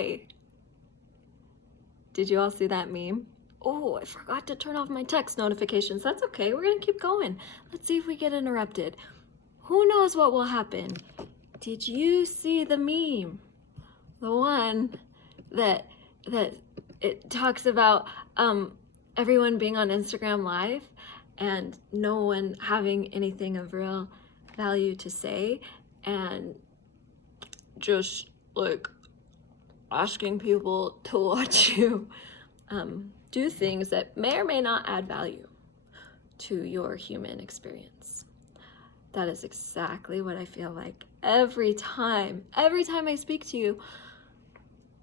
okay. Did you all see that meme? Oh, I forgot to turn off my text notifications. That's okay. We're going to keep going. Let's see if we get interrupted. Who knows what will happen? Did you see the meme? The one that it talks about everyone being on Instagram Live and no one having anything of real value to say, and just like asking people to watch you do things that may or may not add value to your human experience. That is exactly what I feel like every time I speak to you.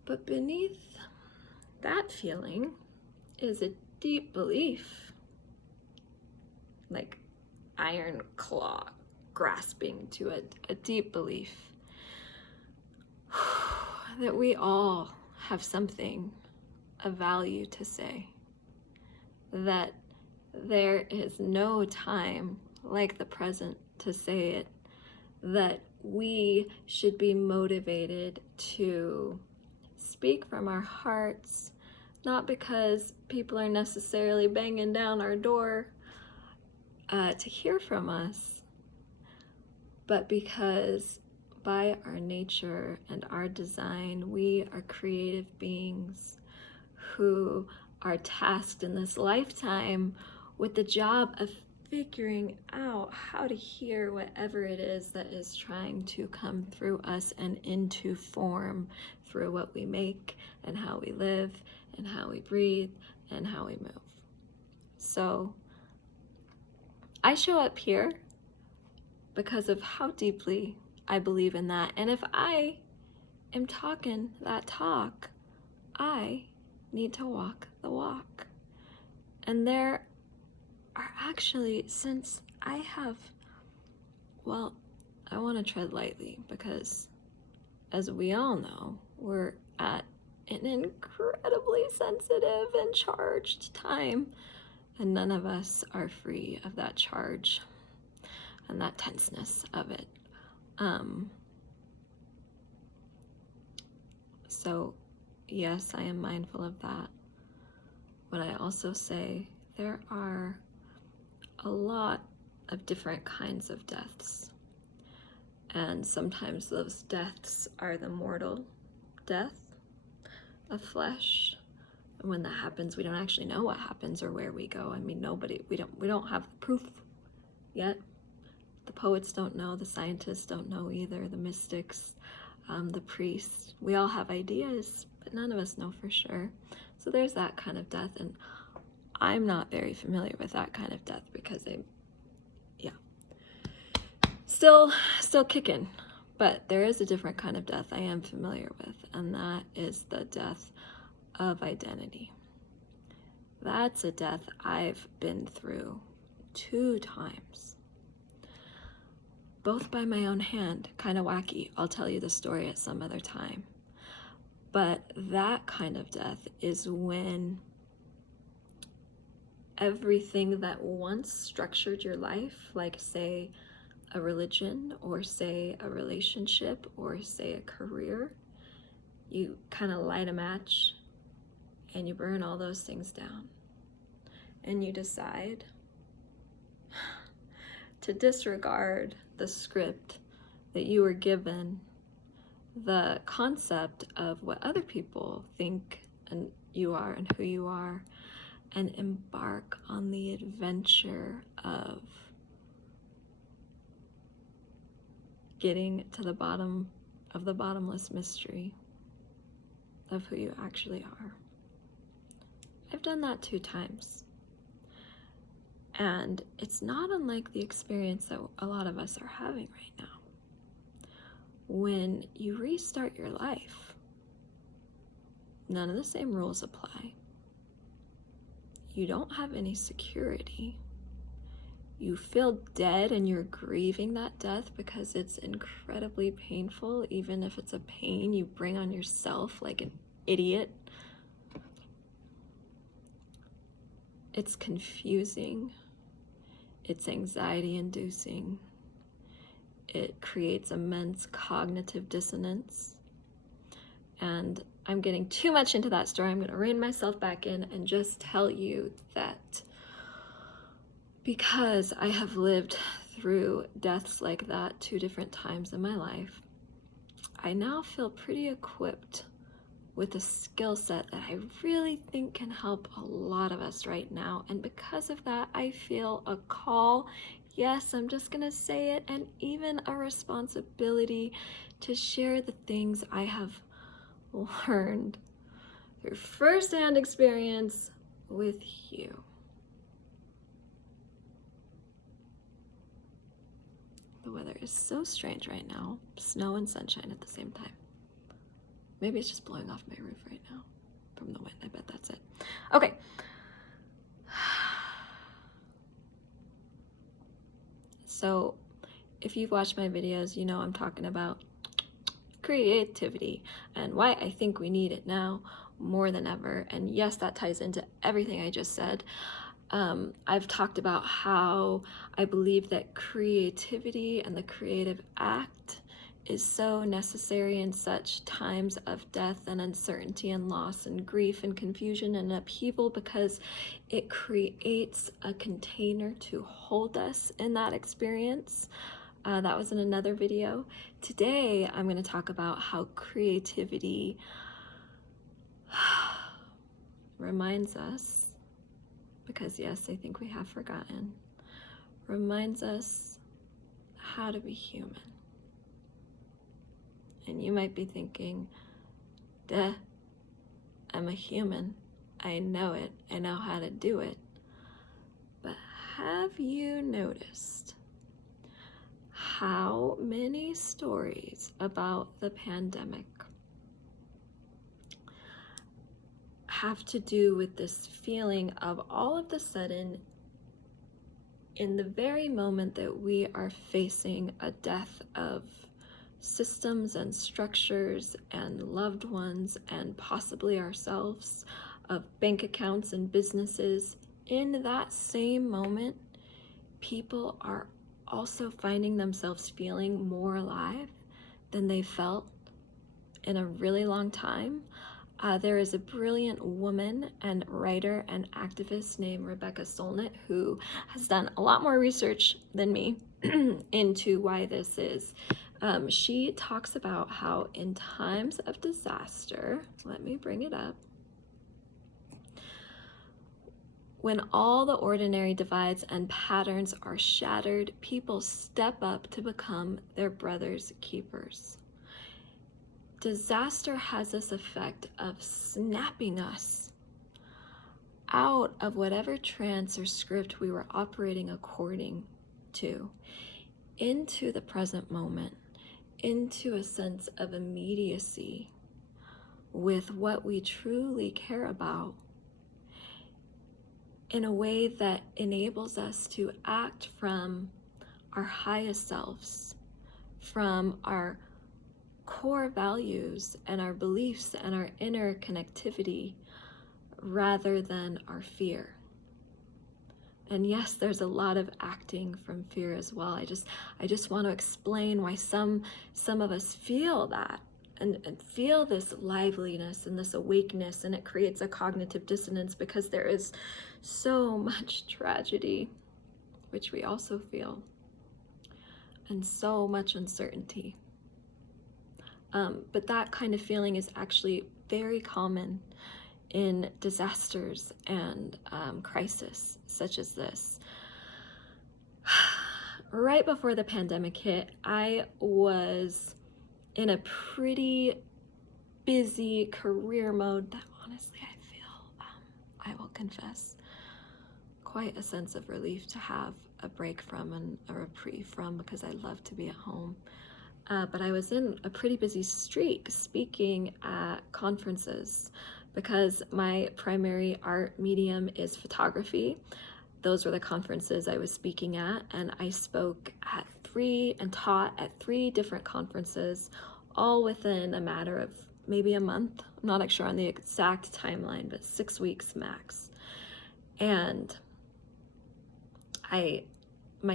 But beneath that feeling is a deep belief, like iron claw grasping to a deep belief that we all have something of value to say, that there is no time like the present to say it, that we should be motivated to speak from our hearts, not because people are necessarily banging down our door to hear from us, but because by our nature and our design, we are creative beings who are tasked in this lifetime with the job of figuring out how to hear whatever it is that is trying to come through us and into form through what we make and how we live and how we breathe and how we move. So I show up here because of how deeply I believe in that. And if I am talking that talk, I need to walk the walk. And there are actually, since I have, well, I want to tread lightly because, as we all know, we're at an incredibly sensitive and charged time, and none of us are free of that charge and that tenseness of it. So yes, I am mindful of that, but I also say there are a lot of different kinds of deaths, and sometimes those deaths are the mortal death of flesh. And when that happens, we don't actually know what happens or where we go. I mean, we don't have the proof yet. The poets don't know, the scientists don't know either, the mystics, the priests. We all have ideas, but none of us know for sure. So there's that kind of death, and I'm not very familiar with that kind of death because still kicking. But there is a different kind of death I am familiar with, and that is the death of identity. That's a death I've been through 2 times. Both by my own hand, kind of wacky. I'll tell you the story at some other time. But that kind of death is when everything that once structured your life, like say a religion or say a relationship or say a career, you kind of light a match and you burn all those things down. And you decide to disregard the script that you were given, the concept of what other people think and you are and who you are, and embark on the adventure of getting to the bottom of the bottomless mystery of who you actually are. I've done that 2 times. And it's not unlike the experience that a lot of us are having right now. When you restart your life, none of the same rules apply. You don't have any security. You feel dead and you're grieving that death because it's incredibly painful, even if it's a pain you bring on yourself like an idiot. It's confusing. It's anxiety-inducing. It creates immense cognitive dissonance. And I'm getting too much into that story. I'm going to rein myself back in and just tell you that because I have lived through deaths like that 2 different times in my life, I now feel pretty equipped with a skill set that I really think can help a lot of us right now. And because of that, I feel a call, yes, I'm just gonna say it, and even a responsibility to share the things I have learned through firsthand experience with you. The weather is so strange right now, snow and sunshine at the same time. Maybe it's just blowing off my roof right now from the wind. I bet that's it. Okay. So if you've watched my videos, you know I'm talking about creativity and why I think we need it now more than ever. And yes, that ties into everything I just said. I've talked about how I believe that creativity and the creative act is so necessary in such times of death and uncertainty and loss and grief and confusion and upheaval, because it creates a container to hold us in that experience. That was in another video. Today, I'm going to talk about how creativity reminds us, because yes, I think we have forgotten, reminds us how to be human. And you might be thinking, duh, I'm a human. I know it. I know how to do it. But have you noticed how many stories about the pandemic have to do with this feeling of all of a sudden, in the very moment that we are facing a death of systems and structures and loved ones and possibly ourselves, of bank accounts and businesses, in that same moment, people are also finding themselves feeling more alive than they felt in a really long time. There is a brilliant woman and writer and activist named Rebecca Solnit who has done a lot more research than me into why this is. She talks about how in times of disaster, let me bring it up, when all the ordinary divides and patterns are shattered, people step up to become their brother's keepers. Disaster has this effect of snapping us out of whatever trance or script we were operating according to, into the present moment, into a sense of immediacy with what we truly care about, in a way that enables us to act from our highest selves, from our core values and our beliefs and our inner connectivity, rather than our fear. And yes, there's a lot of acting from fear as well. I just want to explain why some of us feel that and feel this liveliness and this awakeness, and it creates a cognitive dissonance because there is so much tragedy, which we also feel, and so much uncertainty. But that kind of feeling is actually very common in disasters and crisis such as this. Right before the pandemic hit, I was in a pretty busy career mode that honestly I feel, I will confess, quite a sense of relief to have a break from and a reprieve from, because I love to be at home. But I was in a pretty busy streak speaking at conferences because my primary art medium is photography. Those were the conferences I was speaking at, and I spoke at and taught at 3 different conferences, all within a matter of maybe a month. I'm not sure on the exact timeline, but 6 weeks max. And my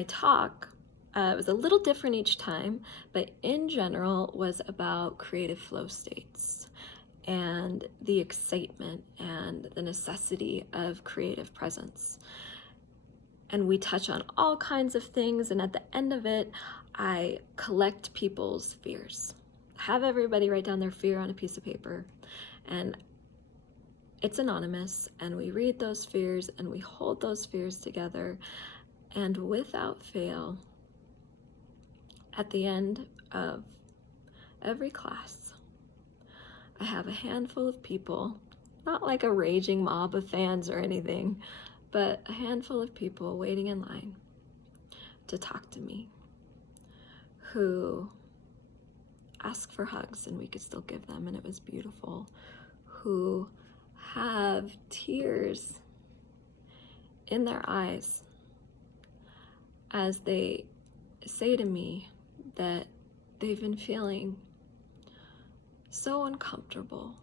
talk was a little different each time, but in general was about creative flow states and the excitement and the necessity of creative presence. And we touch on all kinds of things, and at the end of it, I collect people's fears. Have everybody write down their fear on a piece of paper, and it's anonymous, and we read those fears and we hold those fears together, and without fail, at the end of every class, I have a handful of people, not like a raging mob of fans or anything, but a handful of people waiting in line to talk to me, who ask for hugs and we could still give them, and it was beautiful, who have tears in their eyes as they say to me that they've been feeling so uncomfortable,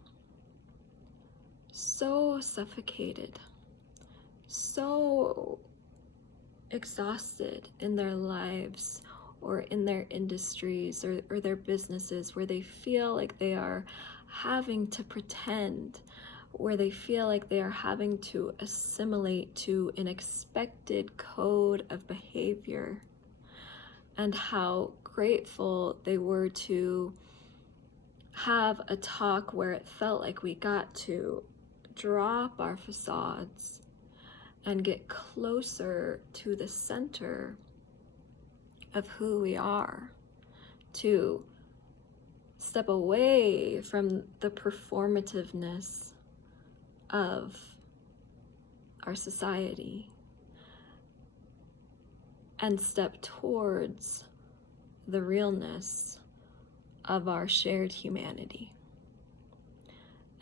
so suffocated, so exhausted in their lives or in their industries or their businesses, where they feel like they are having to pretend, where they feel like they are having to assimilate to an expected code of behavior, and how grateful they were to have a talk where it felt like we got to drop our facades and get closer to the center of who we are, to step away from the performativeness of our society and step towards the realness of our shared humanity.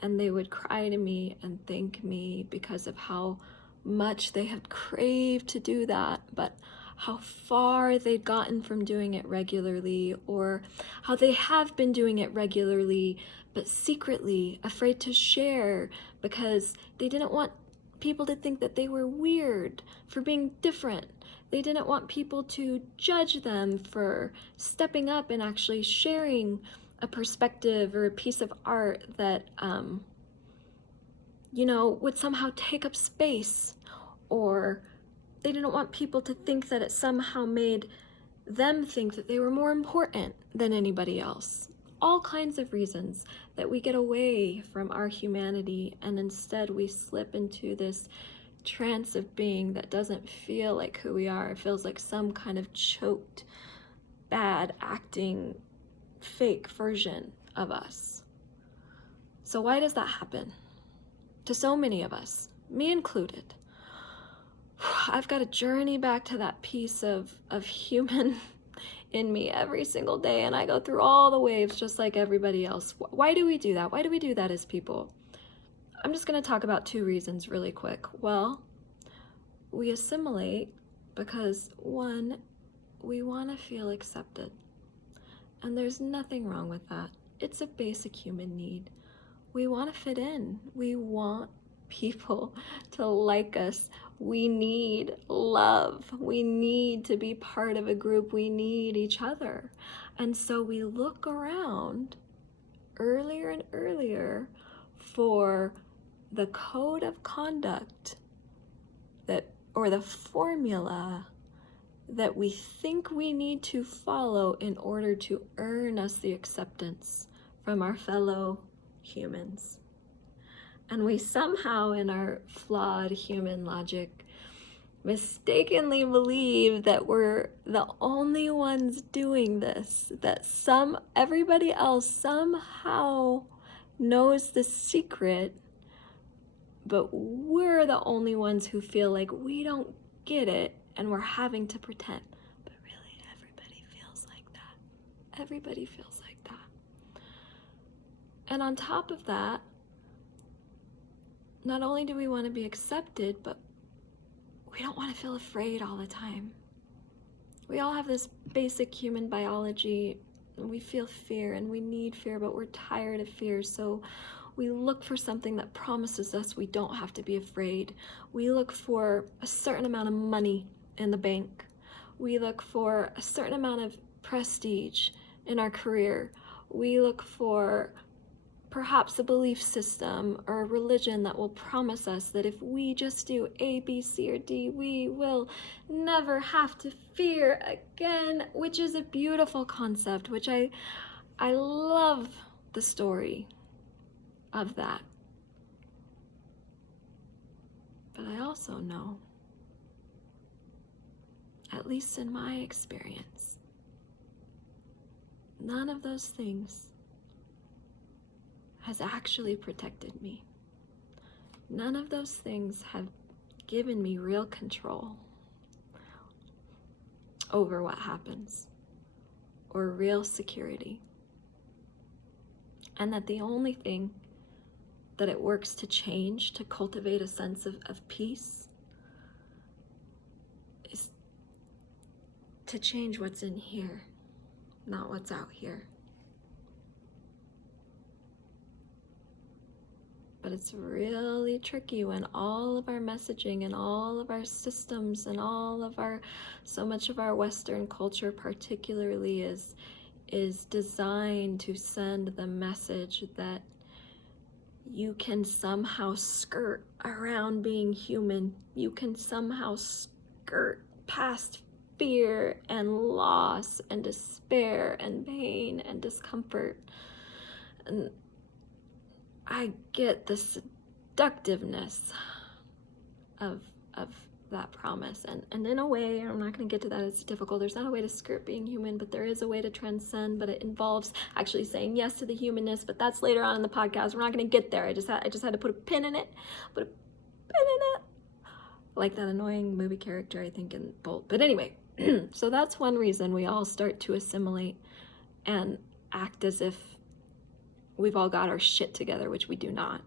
And they would cry to me and thank me because of how much they had craved to do that, but how far they'd gotten from doing it regularly, or how they have been doing it regularly, but secretly afraid to share because they didn't want people to think that they were weird for being different. They didn't want people to judge them for stepping up and actually sharing a perspective or a piece of art that, would somehow take up space, or they didn't want people to think that it somehow made them think that they were more important than anybody else. All kinds of reasons that we get away from our humanity, and instead we slip into this trance of being that doesn't feel like who we are. It feels like some kind of choked, bad acting, fake version of us. So why does that happen to so many of us, me included? I've got to journey back to that piece of human in me every single day, and I go through all the waves just like everybody else. Why do we do that? Why do we do that as people? I'm just going to talk about 2 reasons really quick. Well, we assimilate because, 1, we want to feel accepted. And there's nothing wrong with that. It's a basic human need. We want to fit in. We want people to like us. We need love. We need to be part of a group. We need each other. And so we look around earlier and earlier for the code of conduct or the formula that we think we need to follow in order to earn us the acceptance from our fellow humans. And we somehow, in our flawed human logic, mistakenly believe that we're the only ones doing this, that everybody else somehow knows the secret, but we're the only ones who feel like we don't get it and we're having to pretend. But really, everybody feels like that. Everybody feels like that. And on top of that, not only do we want to be accepted, but we don't want to feel afraid all the time. We all have this basic human biology, and we feel fear and we need fear, but we're tired of fear. So we look for something that promises us we don't have to be afraid. We look for a certain amount of money in the bank. We look for a certain amount of prestige in our career. We look for perhaps a belief system or a religion that will promise us that if we just do A, B, C, or D, we will never have to fear again, which is a beautiful concept, which I love the story of that. But I also know, at least in my experience, none of those things has actually protected me. None of those things have given me real control over what happens or real security. And that the only thing that it works to change, to cultivate a sense of peace, is to change what's in here, not what's out here. But it's really tricky when all of our messaging and all of our systems and so much of our Western culture particularly is designed to send the message that you can somehow skirt around being human. You can somehow skirt past fear and loss and despair and pain and discomfort. And I get the seductiveness of that promise. And in a way, I'm not going to get to that, it's difficult. There's not a way to skirt being human, but there is a way to transcend, but it involves actually saying yes to the humanness, but that's later on in the podcast. We're not going to get there. I just had to put a pin in it. Like that annoying movie character, I think, in Bolt. But anyway, so that's one reason we all start to assimilate and act as if we've all got our shit together, which we do not.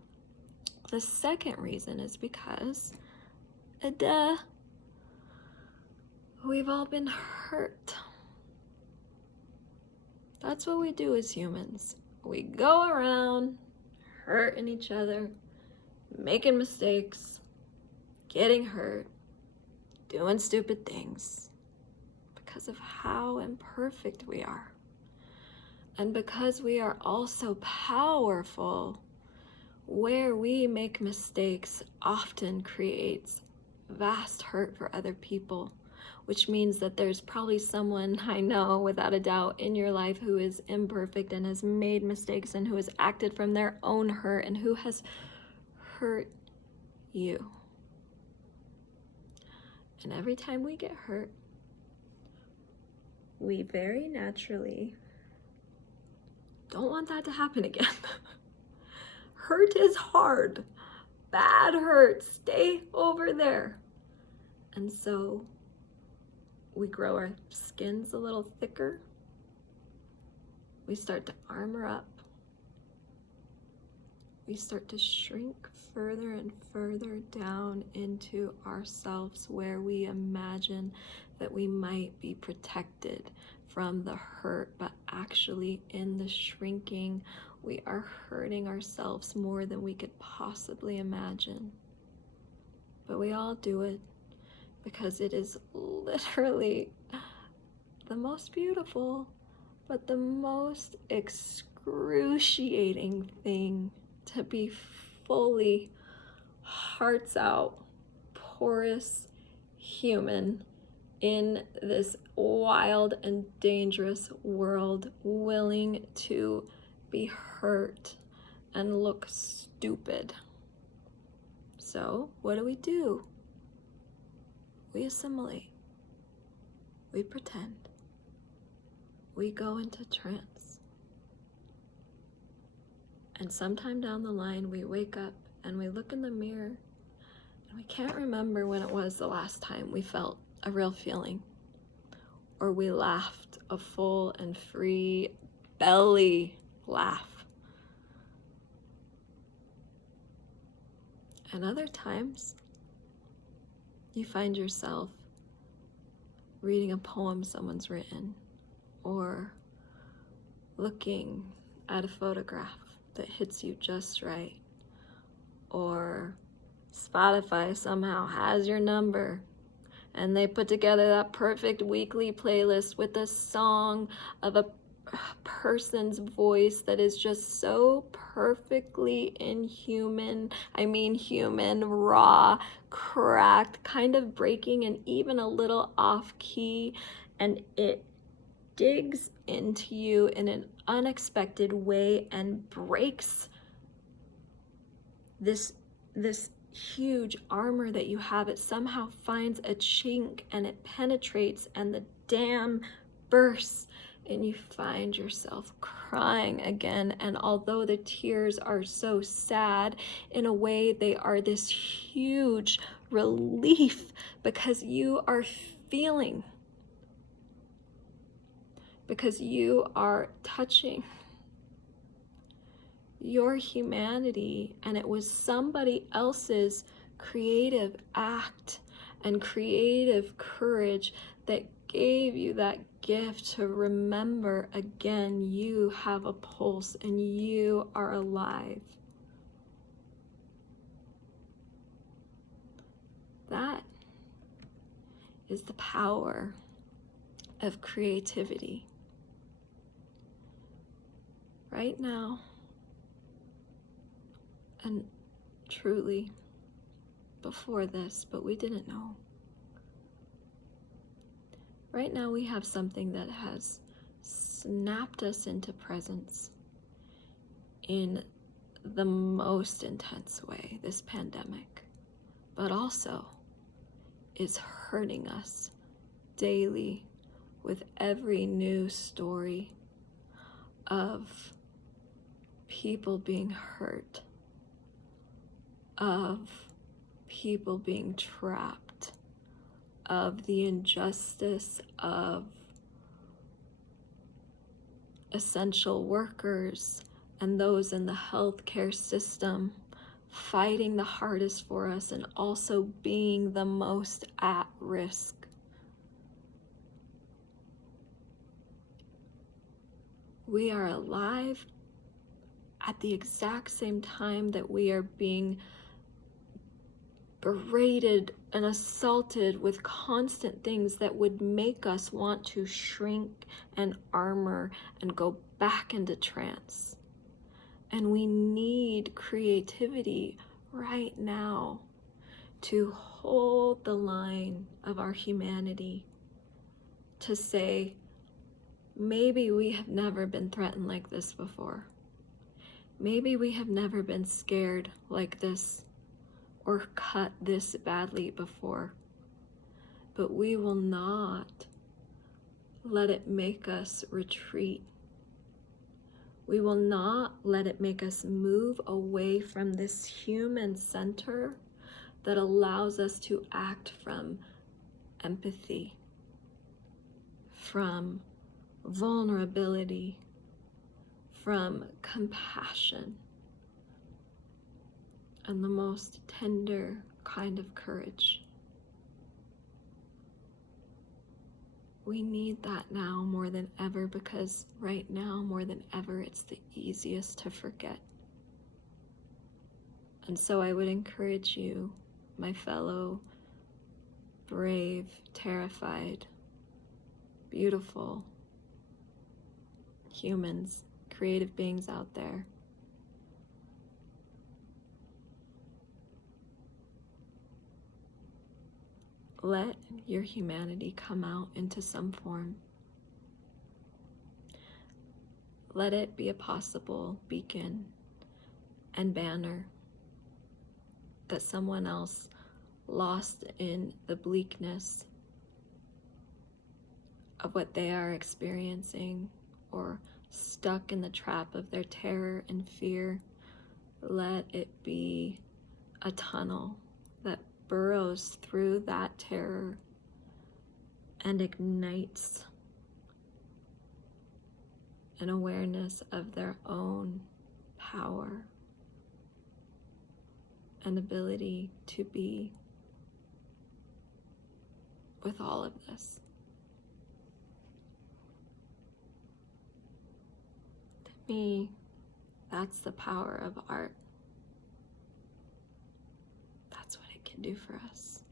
The second reason is because we've all been hurt. That's what we do as humans. We go around hurting each other, making mistakes, getting hurt, doing stupid things because of how imperfect we are. And because we are also powerful, where we make mistakes often creates vast hurt for other people, which means that there's probably someone I know without a doubt in your life who is imperfect and has made mistakes and who has acted from their own hurt and who has hurt you. And every time we get hurt, we very naturally don't want that to happen again. Hurt is hard. Bad hurt. Stay over there. And so we grow our skins a little thicker. We start to armor up. We start to shrink further and further down into ourselves, where we imagine that we might be protected from the hurt, but actually in the shrinking, we are hurting ourselves more than we could possibly imagine. But we all do it because it is literally the most beautiful, but the most excruciating thing to be fully hearts out, porous human in this wild and dangerous world, willing to be hurt and look stupid. So, what do? We assimilate. We pretend. We go into trance. And sometime down the line, we wake up and we look in the mirror and we can't remember when it was the last time we felt a real feeling, or we laughed a full and free belly laugh. And other times, you find yourself reading a poem someone's written, or looking at a photograph that hits you just right, or Spotify somehow has your number and they put together that perfect weekly playlist with a song of a person's voice that is just so perfectly inhuman. I mean, human, raw, cracked, kind of breaking and even a little off key. And it digs into you in an unexpected way and breaks this huge armor that you have. It somehow finds a chink and it penetrates and the dam bursts and you find yourself crying again. And although the tears are so sad, in a way they are this huge relief because you are feeling, because you are touching your humanity, and it was somebody else's creative act and creative courage that gave you that gift to remember again you have a pulse and you are alive. That is the power of creativity. Right now, and truly before this, but we didn't know. Right now we have something that has snapped us into presence in the most intense way, this pandemic, but also is hurting us daily with every new story of people being hurt, of people being trapped, of the injustice of essential workers and those in the healthcare system fighting the hardest for us and also being the most at risk. We are alive at the exact same time that we are being berated and assaulted with constant things that would make us want to shrink and armor and go back into trance. And we need creativity right now to hold the line of our humanity, to say, maybe we have never been threatened like this before. Maybe we have never been scared like this or cut this badly before, but we will not let it make us retreat. We will not let it make us move away from this human center that allows us to act from empathy, from vulnerability, from compassion, and the most tender kind of courage. We need that now more than ever, because right now more than ever it's the easiest to forget. And so I would encourage you, my fellow brave, terrified, beautiful humans, creative beings out there, let your humanity come out into some form. Let it be a possible beacon and banner that someone else lost in the bleakness of what they are experiencing or stuck in the trap of their terror and fear. Let it be a tunnel that burrows through that terror and ignites an awareness of their own power and ability to be with all of this. To me, that's the power of art. That's what it can do for us.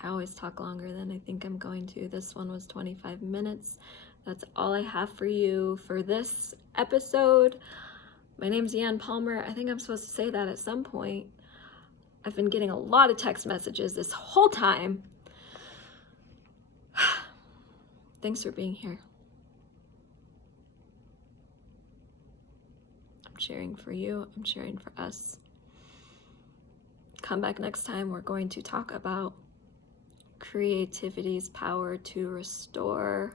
I always talk longer than I think I'm going to. This one was 25 minutes. That's all I have for you for this episode. My name's Yan Palmer. I think I'm supposed to say that at some point. I've been getting a lot of text messages this whole time. Thanks for being here. I'm cheering for you. I'm cheering for us. Come back next time. We're going to talk about creativity's power to restore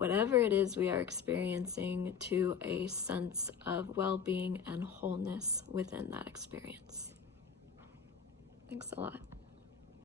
whatever it is we are experiencing to a sense of well-being and wholeness within that experience. Thanks a lot.